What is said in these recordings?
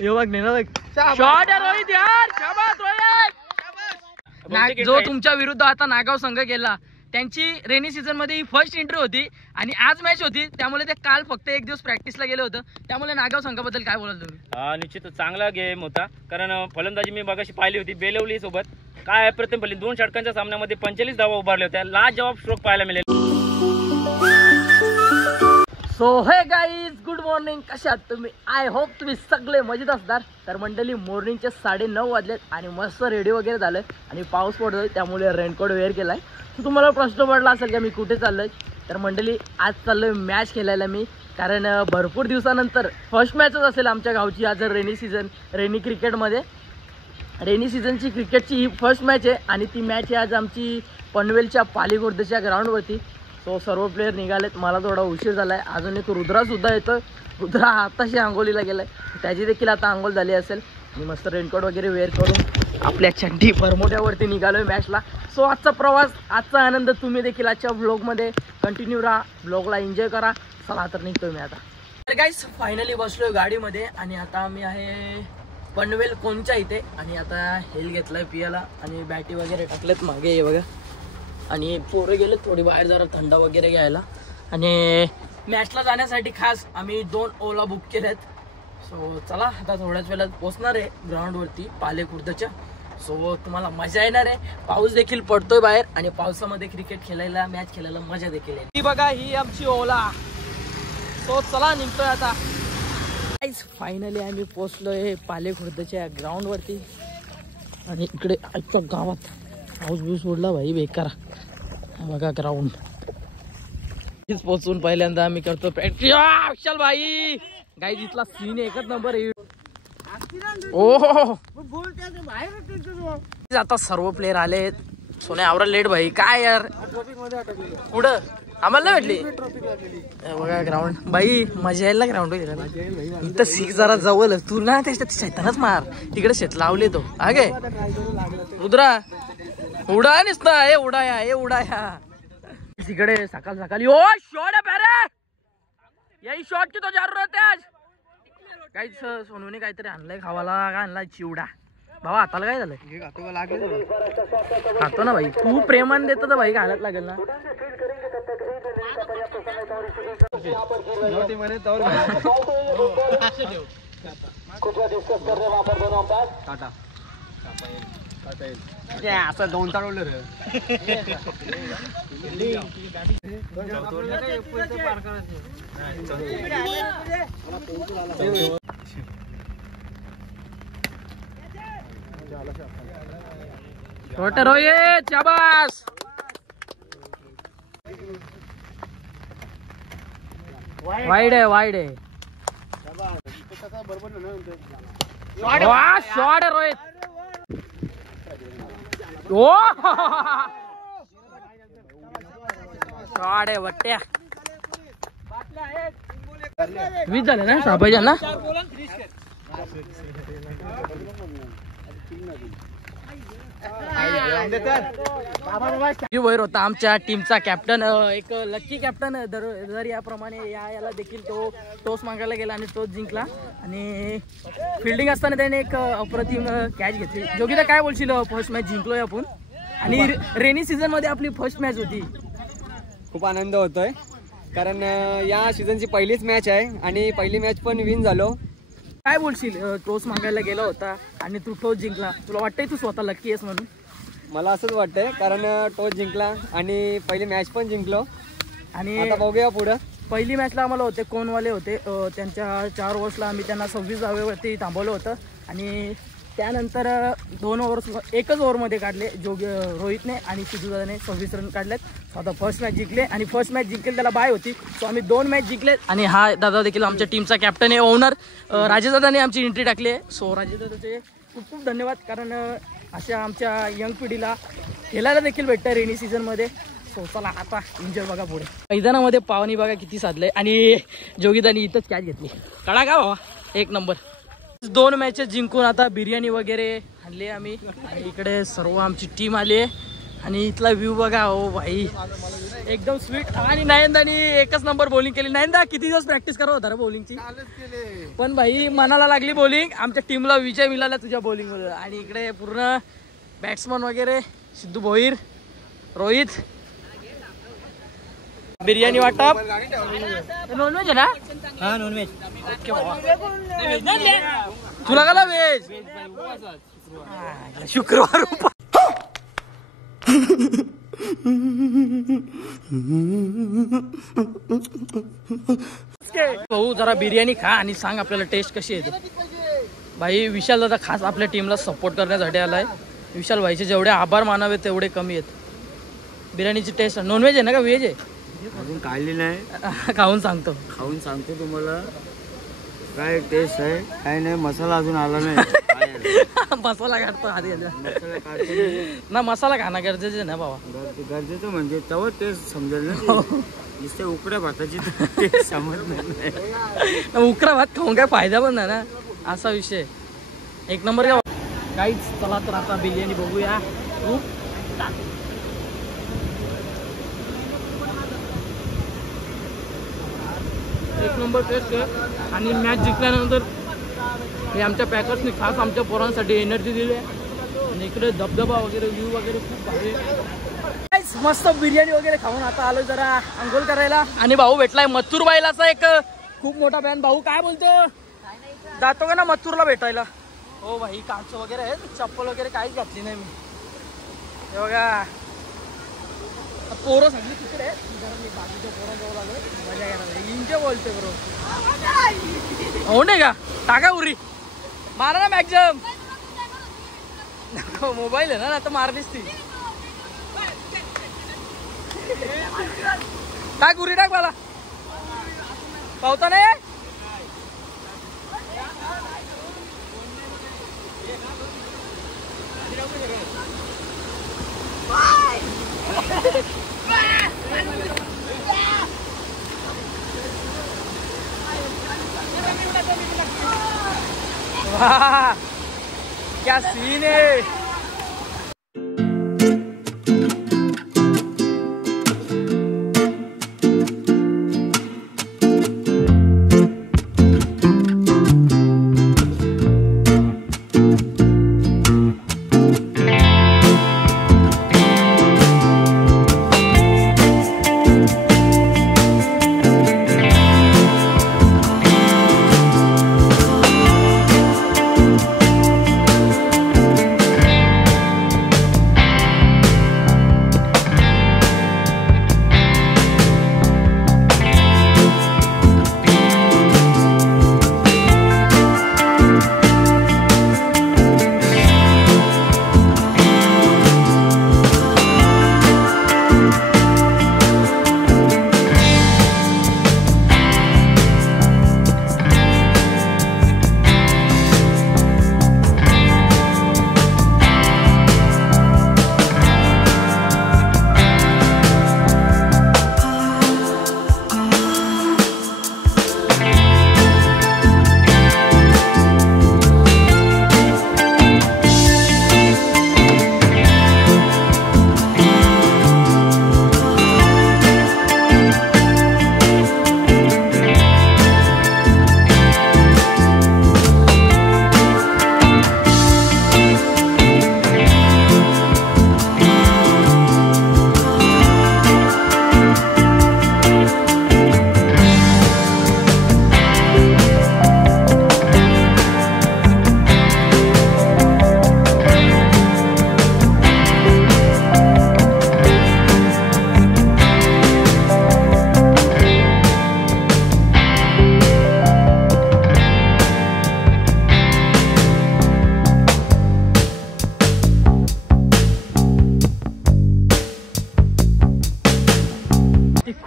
यो बघ नाही ना बघ शॉट आहे रोहित यार, शाबास रोहित. जो तुमच्या विरुद्ध आता नागाव संघ गेला त्यांची रेनी सीझन मध्ये ही फर्स्ट एंट्री होती आणि आज मॅच होती, त्यामुळे ते काल फक्त एक दिवस प्रॅक्टिसला गेले होतं. त्यामुळे नागाव संघाबद्दल काय बोलाल तुम्ही? निश्चित चांगला गेम होता, कारण फलंदाजी मी मगाशी पाहिली होती बेलवली सोबत. काय प्रथम फली 2 षटकांच्या सामन्यामध्ये 45 धावा उभारल्या होत्या, लाजवाब स्ट्रोक पाहायला मिळेल. सो हे गाईज, गुड मॉर्निंग. कशा आहात तुम्ही? आय होप तुम्ही सगळे मजेत असणार. तर मंडळी मोर्निंगचे 9:30 वाजलेत आणि मस्त रेडी वगैरे झालं आणि पाऊस पडतोय, त्यामुळे रेनकोट वेअर केलाय. तुम्हाला प्रश्न पडला असेल की मी कुठे चाललोय, तर मंडळी आज चाललोय मॅच खेळायला मी, कारण भरपूर दिवसानंतर फर्स्ट मॅचच असेल आमच्या गावची आज रेनी क्रिकेटमध्ये. रेनी सीझनची क्रिकेटची ही फर्स्ट मॅच आहे आणि ती मॅच आहे आज आमची पनवेलच्या पालीखुर्दच्या ग्राउंडवरती. सो सर्व प्लेयर निघालेत, मला थोडा उशीर झाला आहे. अजून एक रुद्रासुद्धा येतं, रुद्रा आताशी आंघोळीला गेला आहे, त्याची देखील आता आंघोळ झाली असेल. मी मस्त रेनकोट वगैरे वेअर करून आपल्या चड्डी भरमोठ्यावरती निघालो आहे मॅचला. सो आजचा प्रवास, आजचा आनंद तुम्ही देखील आजच्या व्लॉगमध्ये कंटिन्यू राहा, व्लॉगला एन्जॉय करा. चला तर निघतोय मी आता. तर गाईस फायनली बसलोय गाडीमध्ये आणि आता मी आहे पनवेल कोणच्या इथे आणि आता हेल घेतलाय पियाला आणि बॅटी वगैरे टाकलेत मागे हे बघा. आणि पोरं गेले थोडी बाहेर जरा थंड वगैरे घ्यायला आणि मॅचला जाण्यासाठी खास आम्ही 2 ओला बुक केलेत. सो चला आता थोड्याच वेळात पोहोचणार आहे ग्राउंडवरती पालीखुर्दच्या. सो तुम्हाला मजा येणार आहे. पाऊस देखील पडतोय बाहेर आणि पावसामध्ये क्रिकेट खेळायला, मॅच खेळायला मजा देखील आहे. ही बघा, ही आमची ओला. सो चला निघतोय आता. फायनली आम्ही पोहोचलोय पालीखुर्दच्या ग्राउंडवरती आणि इकडे आजच्या गावात पाऊस बिऊस उडला भाई बेकार. बघा ग्राउंड पोहोचून पहिल्यांदा आम्ही करतो प्रॅक्टिस. विशाल भाई गाईज इथला सीन एकच नंबर आहे. ओहो आता सर्व प्लेयर आले. सोने आवरा लेट भाई, काय यार पुढं आम्हाला भेटली. बघा ग्राउंड भाई, मजा यायला ग्राउंड इथं सीख जरा जवळ. तू ना त्याच्यात शैतानच मार, तिकडे शेत लावले तो आगे. रुद्रा उडा निसता, हे उडाया, हे उडाया तिकडे सकाळ सकाळी. ओ शॉट है प्यारे, यही शॉट की तो जरूरत है आज. काहीच सोनूने काहीतरी आणलंय खावाला. काय आणलाय? चिवडा. भावा हाताला काय झालंय? खातो ना भाई, तू प्रेमान देतो तर भाई घालत लागेल ना. असं 2 चालवलं रे. छोटे रोहित शाबास. वाईड आहे, वाईड आहे. शॉट आहे रोहित. ओ शॉट आहे बट्ट्या. 20 झाले ना सापायच्या ना. वैर होता आमच्या टीमचा कॅप्टन, एक लकी कॅप्टन. दर याप्रमाणे याला देखील तो टॉस मागायला गेला आणि तोच जिंकला. आणि फिल्डिंग असताना त्याने एक अप्रतिम कॅच घेतली. जोगीला काय बोलशील? फर्स्ट मॅच जिंकलोय आपण आणि रेनी सीझन मध्ये आपली फर्स्ट मॅच होती. खूप आनंद होतोय, कारण या सीझनची पहिलीच मॅच आहे आणि पहिली मॅच पण विन झालो. काय बोलशील? टॉस मागायला गेला होता आणि तू टॉस जिंकला, तुला वाटतंय तू स्वतः लकी आहेस म्हणून? मला असंच वाटतंय, कारण टॉस जिंकला आणि पहिली मॅच पण जिंकलो. आणि आता बघूया पुढं. पहिली मॅचला आम्हाला होते कोणवाले होते, त्यांच्या 4 ओव्हर्सला आम्ही त्यांना 26 धावेवरती थांबवलं होतं आणि त्यानंतर 2 ओव्हर्स एकच ओव्हरमध्ये काढले रोहितने आणि सिद्धूदादाने 26 रन काढलेत. आता फर्स्ट मॅच जिंकले आणि फर्स्ट मॅच जिंकले त्याला बाय होती. सो आम्ही 2 मॅच जिंकलेत आणि हा दादा देखील आमच्या टीमचा कॅप्टन आहे, ओनर. राजेशदादाने आमची एंट्री टाकली आहे. सो राजेशदादाचे खूप खूप धन्यवाद, कारण अशा आमच्या यंग पिढीला खेळायला देखील भेटतं रेनी सीझनमध्ये. सो चला आता एन्जॉय बघा पुढे. मैदानामध्ये पावनी बघा किती साधलंय आणि जोगीदानी इथंच कॅच घेतली. काढा का बाबा, एक नंबर. 2 मॅचेस जिंकून आता बिर्याणी वगैरे आणली आम्ही आणि इकडे सर्व आमची टीम आली आहे आणि इथला व्ह्यू बघा. हो भाई एकदम स्वीट. आणि नयनदानी एकच नंबर बॉलिंग केली. नयनदा किती दिवस प्रॅक्टिस करत होता रे बॉलिंगची? पण भाई मनाला लागली बॉलिंग. आमच्या टीमला विजय मिळाला तुझ्या बॉलिंग मध्ये. आणि इकडे पूर्ण बॅट्समन वगैरे सिद्धू भोईर, रोहित. बिर्याणी वाटप. नॉनव्हेज आहे ना? हा नॉनव्हेज. ओके बाबा. तुला का व्हेज? शुक्रवार भाऊ जरा बिर्याणी खा आणि सांग आपल्याला टेस्ट कशी येते. भाई विशाल दादा खास आपल्या टीमला सपोर्ट करण्यासाठी आलाय. विशाल भाईचे जेवढे आभार मानावे तेवढे कमी आहेत. बिर्याणीची टेस्ट नॉनव्हेज आहे ना का व्हेज आहे? अजून काढली नाही, खाऊन सांगतो. खाऊन सांगतो तुम्हाला काय टेस्ट आहे काय नाही. मसाला अजून आला नाही. मसाला काढतो आधी मसाला काढतो ना. मसाला खाणं गरजेचं आहे ना बाबा. गरजेचं म्हणजे तेव्हा टेस्ट समजेल ना. नुसते उकड्या भाताची टेस्ट समजत नाही. उकरा भात खाऊन काय फायदा पण नाही ना, असा विषय. एक नंबर का काहीच. चला तर आता बिर्याणी बघूया. एक नंबर टेस्ट आहे. आणि मॅच जिंकल्यानंतर हे आमच्या पॅकर्सनी खास आमच्या पोरांसाठी एनर्जी दिली आहे. आणि इकडे धबधबा वगैरे व्ह्यू वगैरे खूप भारी. मस्त बिर्याणी वगैरे खाऊन आता आलो जरा अंघोळ करायला. आणि भाऊ भेटलाय मथुर बाईलाचा एक खूप मोठा फॅन. भाऊ काय बोलतो? जातो का ना मथुरला भेटायला? हो भाई काच वगैरे आहे. चप्पल वगैरे काहीच घातली नाही मी. हे बघा पोरं सगळी तिकडे आहे. जरा मी बाजूच्या पोरांजवळ आलो मजा करायला. इंजे बोलते बरोबर. हो नाही का? टाका उरी मारा ना मॅक्झिमम. मोबाईल आहे ना आता मारलीस ती. टाक उरी टाक मला. पावता नाही. वाह क्या सीन है.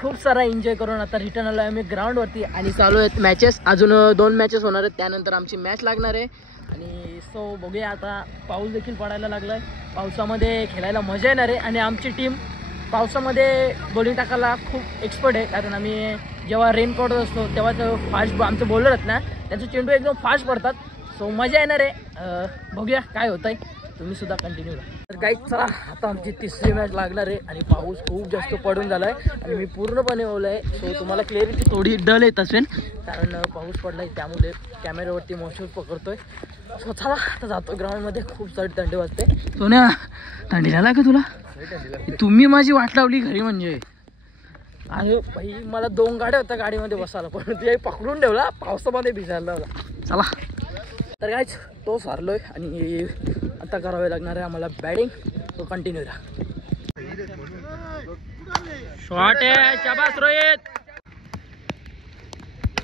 खूप सारा एन्जॉय करून आता रिटर्न आलो आम्ही ग्राउंडवरती. आणि चालू आहेत मॅचेस. अजून 2 मॅचेस होणार आहेत. त्यानंतर आमची मॅच लागणार आहे. आणि सो बघूया आता. पाऊस देखील पडायला लागला आहे. पावसामध्ये खेळायला मजा येणार आहे. आणि आमची टीम पावसामध्ये बॉलिंग टाकायला खूप एक्सपर्ट आहे. कारण आम्ही जेव्हा रेन पडत असतो तेव्हा फास्ट आमचे बॉलर आहेत ना त्यांचे चेंडू एकदम फास्ट पडतात. सो मजा येणार आहे. बघूया काय होत आहे. तुम्ही सुद्धा कंटिन्यू करा. तर काही चला आता आमची तिसरी मॅच लागणार आहे आणि पाऊस खूप जास्त पडून झाला आहे आणि मी पूर्णपणे ओलं आहे. सो तुम्हाला क्लिअरिटी थोडी डल येत असेल कारण पाऊस पडला आहे त्यामुळे कॅमेऱ्यावरती मोशन पकडतोय. सो चला आता जातो ग्राउंडमध्ये. खूप सारी थंडी वाजते. सोन्या थंडी झाला का तुला? तुम्ही माझी वाट लावली घरी म्हणजे. अरे भाई मला 2 गाड्या होत्या गाडीमध्ये बसायला पण ते पकडून ठेवला पावसामध्ये भिजायला लावला. चला तर कायच तो सारलोय आणि आता करावे लागणार आहे आम्हाला बॅटिंग. तो कंटिन्यू राहा. शॉट आहे. शाबास रोहित.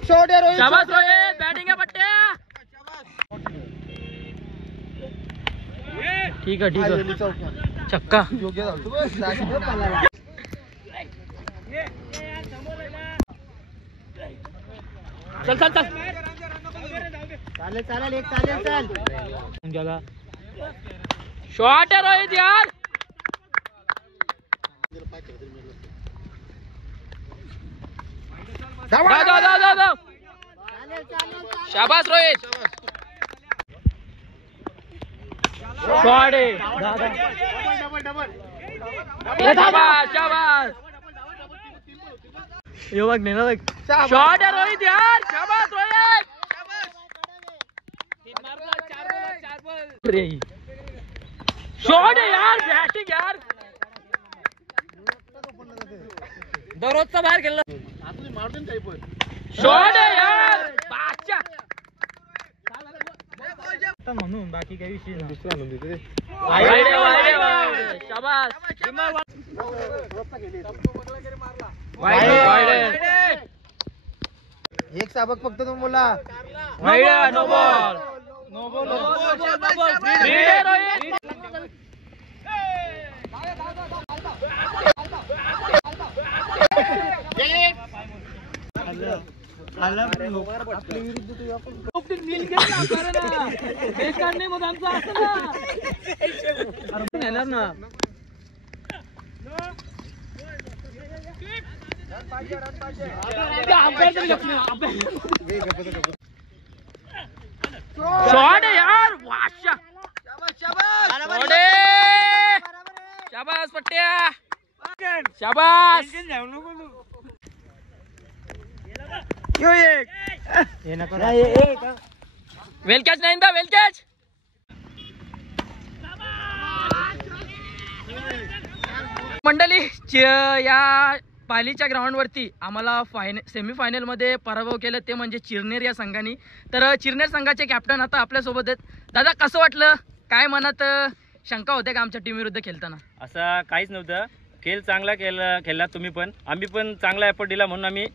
शाबास रोहित. बॅटिंग आहे पट्ट्या. ठीक आहे ठीक आहे. छक्का. चल चल चल. चालेल एक चालेल चल. शॉट आहे रोहित यार. जाऊ. शाबास रोहित. शॉट आहे. शाबास शाबास. ये बघ नेला बघ. शॉट आहे रोहित यार. शाबास रोहित. शॉट आहे यार. बॅटिंग यार. दररोजचा बाहेर गेला. शॉट आहे यार. बादशाह. म्हणून बाकी काही विषय नाही. शाबास. एक साबक फक्त तुम्ही बोला. No ball. शॉट आहे यार. वाशा. शाबास पट्ट्या. शाबास. वेल कॅच नाही ना. वेल कॅच. मंडळी या पालीच्या ग्राउंडवरती आम्हाला सेमीफायनलमध्ये पराभव केलं ते म्हणजे चिरनेर या संघाने. तर चिरनेर संघाचे कॅप्टन आता आपल्यासोबत आहेत. दादा कसं वाटलं? काय मनात शंका होत्या का आमच्या टीमविरुद्ध खेळताना? असं काहीच नव्हतं. खेळ चांगला खेळला तुम्ही पण. आम्ही पण चांगला एफर्ट दिला म्हणून आम्ही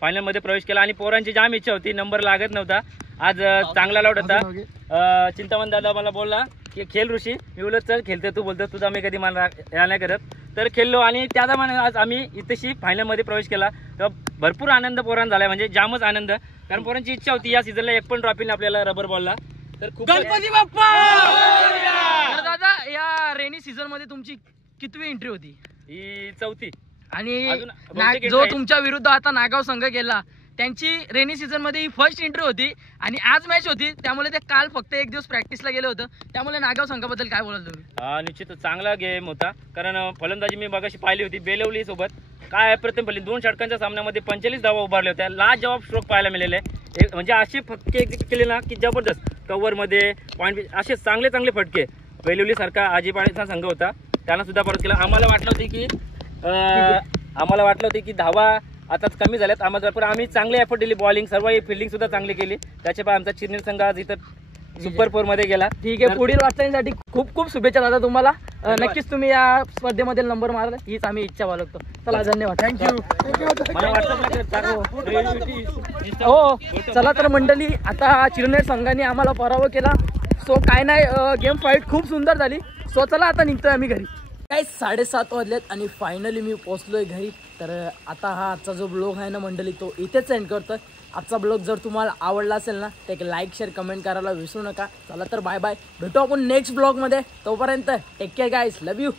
फायनलमध्ये प्रवेश केला आणि पोरांची जाम इच्छा होती. नंबर लागत नव्हता. आज चांगला लावत होता. चिंतामण दादा मला बोलला की खेळ ऋषी. मी बोलत चल खेळते तू बोलतो तुझा मी कधी मला या नाही करत. तर खेळलो आणि त्याप्रमाणे आज आम्ही इथेशी फायनलमध्ये प्रवेश केला. तर भरपूर आनंद पोरांना झाला म्हणजे जामच आनंद. कारण पोरांची इच्छा होती या सीझनला एक पण ट्रॉफी आपल्याला रबर बॉलला. तर खूप गणपती बाप्पा. दादा या रेनी सीझन मध्ये तुमची कितवी एंट्री होती? ही 4थी. आणि जो तुमच्या विरुद्ध आता नागाव संघ गेला त्यांची रेनी सीझन मध्ये ही फर्स्ट एंट्री होती आणि आज मॅच होती त्यामुळे ते काल फक्त एक दिवस प्रॅक्टिसला गेले होतं. त्यामुळे नागाव संघाबद्दल काय बोलाल तुम्ही? निश्चित चांगला गेम होता. कारण फलंदाजी मी मगाशी पाहिली होती बेलवली सोबत. काय प्रथम फलंदाजी 2 षटकांच्या सामन्यामध्ये 45 धावा उभारल्या होत्या. लास्ट जवाब स्ट्रोक पाहायला मिळाले. म्हणजे असे फटके केले ना की जबरदस्त. कव्हरमध्ये पॉईंट असे चांगले चांगले फटके. बेलवली सारखा आजीपाडीचा संघ होता त्यांना सुद्धा परत केला. आम्हाला वाटलं होतं की धावा आता कमी झाल्यात आम्हाला. पण आम्ही चांगले एफर्ट दिली. बॉलिंग सर्व फिल्डिंग सुद्धा चांगली केली. त्याच्यामुळे आमचा चिरनेर संघ आज इथं सुपर 4 मध्ये गेला. ठीक आहे. पुढील वाटचालीसाठी खूप खूप शुभेच्छा दादा तुम्हाला. नक्कीच तुम्ही या स्पर्धेमध्ये नंबर मारला हीच आम्ही इच्छा बाळगतो. चला धन्यवाद. थँक्यू. हो चला तर मंडळी आता चिरनेर संघाने आम्हाला पराभव केला. सो काय नाही गेम फाईट खूप सुंदर झाली. सो चला आता निघतोय आम्ही घरी. काय 7:30 वाजलेत आणि फायनली मी पोहोचलोय घरी. तर आता हा आजचा जो ब्लॉग आहे ना मंडळी तो इथेच एंड करतोय. आजचा ब्लॉग जर तुम्हाला आवडला असेल ना तर एक लाईक शेअर कमेंट करायला विसरू नका. चला तर बाय बाय. भेटू आपण नेक्स्ट ब्लॉगमध्ये. तोपर्यंत take care guys. Love you.